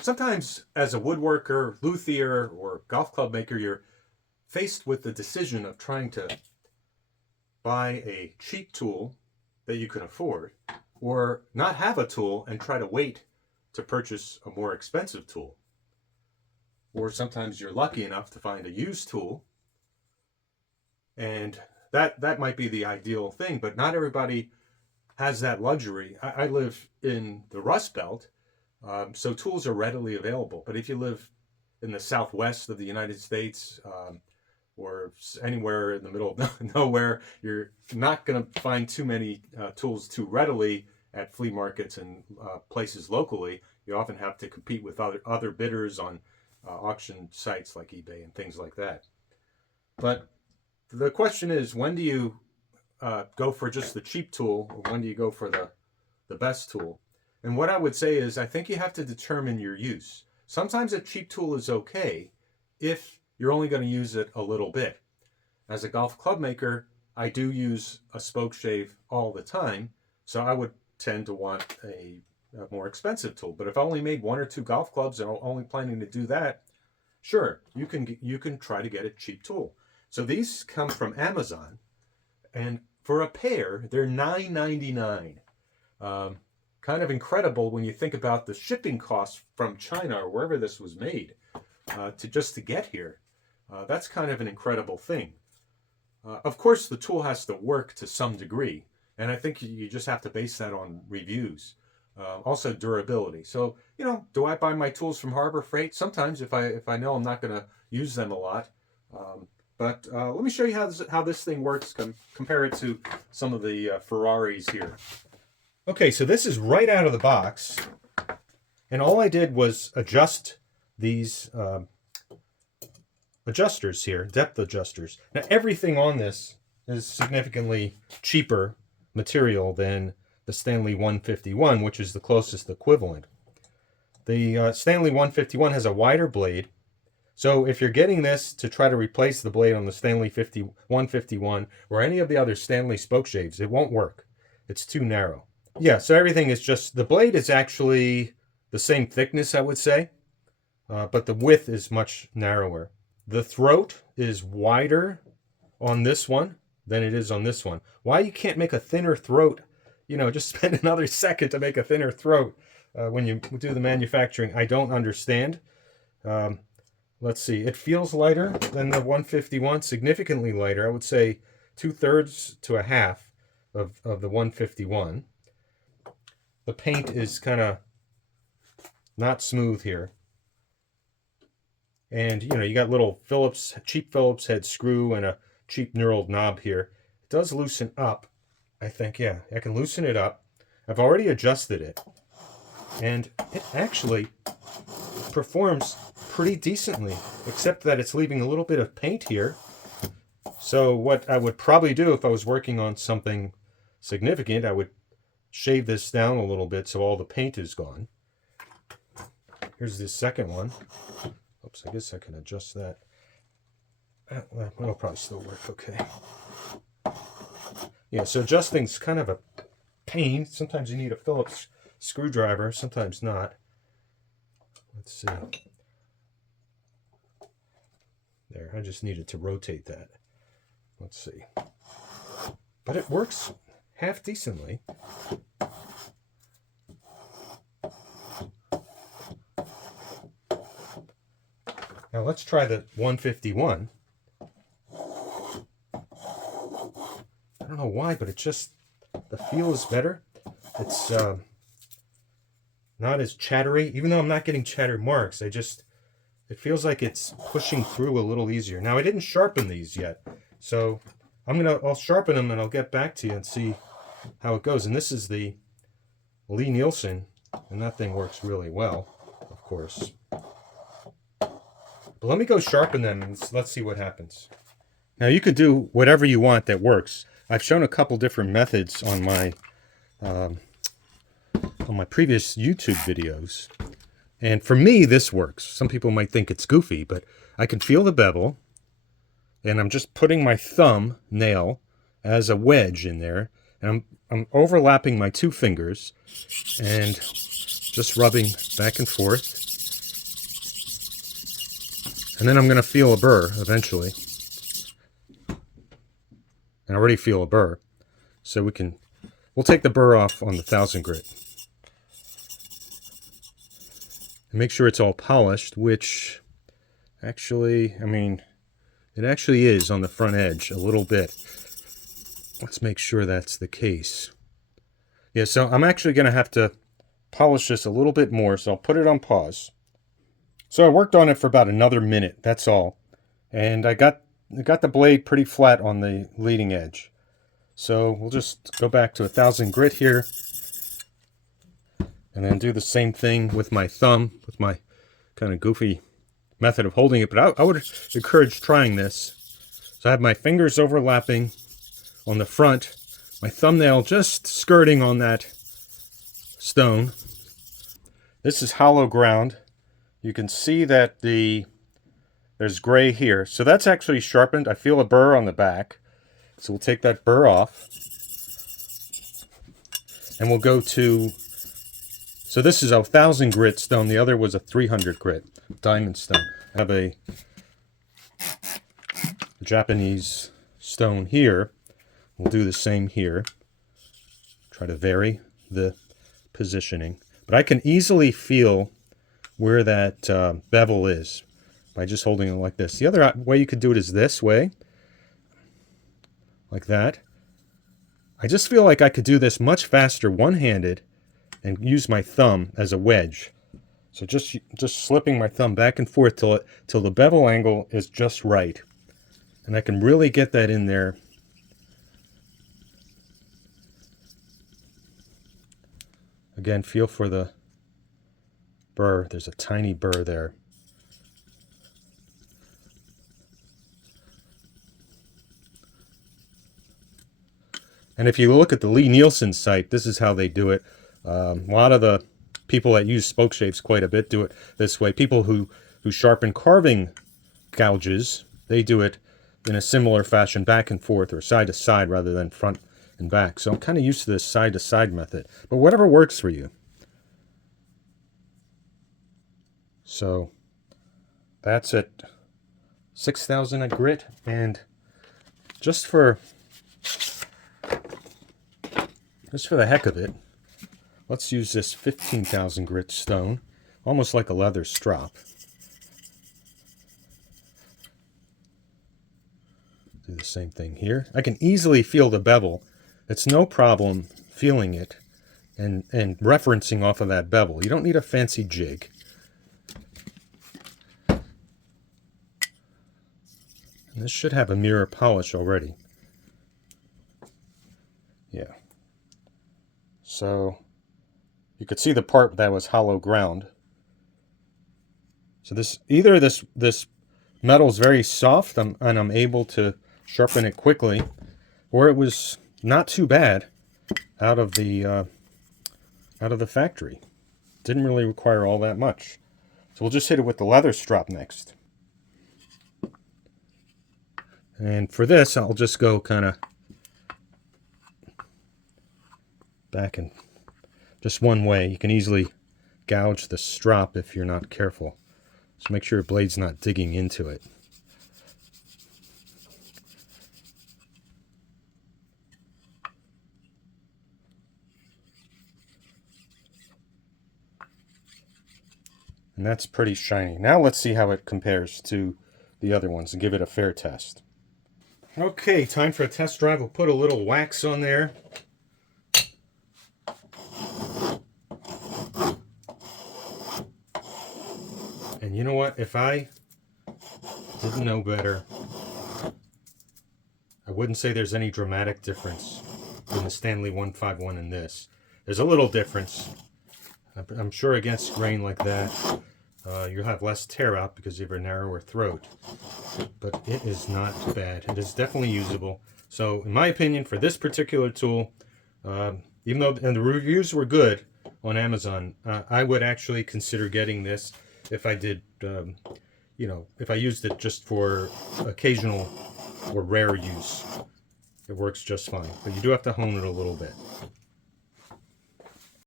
Sometimes as a woodworker, luthier, or golf club maker, you're faced with the decision of trying to buy a cheap tool that you can afford, or not have a tool and try to wait to purchase a more expensive tool. Or sometimes you're lucky enough to find a used tool, and that might be the ideal thing, but not everybody has that luxury. I live in the Rust Belt, so tools are readily available. But if you live in the southwest of the United States, or anywhere in the middle of nowhere, you're not going to find too many tools too readily at flea markets and places locally. You often have to compete with other bidders on auction sites like eBay and things like that. But the question is, when do you go for just the cheap tool, or when do you go for the best tool? And what I would say is, I think you have to determine your use. Sometimes a cheap tool is okay if you're only going to use it a little bit. As a golf club maker, I do use a Spokeshave all the time, so I would tend to want a more expensive tool. But if I only made 1 or 2 golf clubs and I'm only planning to do that, sure, you can try to get a cheap tool. So these come from Amazon, and for a pair, they're $9.99. Kind of incredible when you think about the shipping costs from China or wherever this was made to get here. That's kind of an incredible thing. Of course, the tool has to work to some degree, and I think you just have to base that on reviews. Also, durability. So, do I buy my tools from Harbor Freight? Sometimes, if I know I'm not going to use them a lot. But let me show you how this thing works. Compare it to some of the Ferraris here. Okay, so this is right out of the box, and all I did was adjust these adjusters here, depth adjusters. Now, everything on this is significantly cheaper material than the Stanley 151, which is the closest equivalent. The Stanley 151 has a wider blade, so if you're getting this to try to replace the blade on the Stanley 151 or any of the other Stanley Spokeshaves, it won't work. It's too narrow. Yeah, so everything is just, the blade is actually the same thickness, I would say, but the width is much narrower. The throat is wider on this one than it is on this one. Why you can't make a thinner throat, just spend another second to make a thinner throat when you do the manufacturing, I don't understand. Let's see, it feels lighter than the 151, significantly lighter. I would say 2/3 to a half of the 151. The paint is kind of not smooth here. And, you got little cheap Phillips head screw and a cheap knurled knob here. It does loosen up, I think. Yeah, I can loosen it up. I've already adjusted it. And it actually performs pretty decently, except that it's leaving a little bit of paint here. So what I would probably do if I was working on something significant, I would shave this down a little bit so all the paint is gone. Here's the second one. Oops, I guess I can adjust that. It'll probably still work okay. Yeah, so adjusting's kind of a pain. Sometimes you need a Phillips screwdriver, sometimes not. Let's see. There, I just needed to rotate that. Let's see. But it works half decently. Now let's try the 151. I don't know why, but the feel is better. It's not as chattery, even though I'm not getting chatter marks. It feels like it's pushing through a little easier. Now I didn't sharpen these yet, so I'll sharpen them and I'll get back to you and see how it goes. And this is the Lee Nielsen, and that thing works really well, of course. But let me go sharpen them and let's see what happens. Now you could do whatever you want that works. I've shown a couple different methods on my previous YouTube videos. And for me, this works. Some people might think it's goofy, but I can feel the bevel. And I'm just putting my thumb nail as a wedge in there. And I'm overlapping my 2 fingers and just rubbing back and forth. And then I'm going to feel a burr eventually. And I already feel a burr. So we'll take the burr off on the 1000 grit. And make sure it's all polished, which actually, I mean, it actually is on the front edge a little bit. Let's make sure that's the case. Yeah, so I'm actually going to have to polish this a little bit more, so I'll put it on pause. So I worked on it for about another minute, that's all. And I got the blade pretty flat on the leading edge. So we'll just go back to 1000 grit here. And then do the same thing with my thumb, with my kind of goofy method of holding it. But I would encourage trying this. So I have my fingers overlapping on the front, my thumbnail just skirting on that stone. This is hollow ground. You can see that there's gray here. So that's actually sharpened. I feel a burr on the back. So we'll take that burr off. And we'll go to, so this is a 1000 grit stone. The other was a 300 grit diamond stone. I have a Japanese stone here. We'll do the same here. Try to vary the positioning. But I can easily feel where that bevel is by just holding it like this. The other way you could do it is this way. Like that. I just feel like I could do this much faster one-handed and use my thumb as a wedge. So just slipping my thumb back and forth till the bevel angle is just right. And I can really get that in there. Again, feel for the burr. There's a tiny burr there. And if you look at the Nielsen site, this is how they do it. A lot of the people that use Spokeshaves quite a bit do it this way. People who sharpen carving gouges, they do it in a similar fashion, back and forth or side to side rather than front and back. So I'm kind of used to this side to side method, but whatever works for you. So that's at 6,000 a grit, and just for the heck of it, let's use this 15,000 grit stone, almost like a leather strop. Do the same thing here. I can easily feel the bevel. It's no problem feeling it and referencing off of that bevel. You don't need a fancy jig. And this should have a mirror polish already. Yeah. So you could see the part that was hollow ground. So this metal is very soft and I'm able to sharpen it quickly, or it was not too bad out of the factory. Didn't really require all that much. So we'll just hit it with the leather strop next. And for this, I'll just go kind of back and just one way. You can easily gouge the strop if you're not careful. So make sure your blade's not digging into it. And that's pretty shiny. Now let's see how it compares to the other ones and give it a fair test. Okay, time for a test drive. We'll put a little wax on there. And you know what? If I didn't know better, I wouldn't say there's any dramatic difference in the Stanley 151 and this. There's a little difference. I'm sure against grain like that, you'll have less tear out because you have a narrower throat. But it is not bad. It is definitely usable. So in my opinion, for this particular tool, even though and the reviews were good on Amazon, I would actually consider getting this if I did, you know, if I used it just for occasional or rare use. It works just fine. But you do have to hone it a little bit.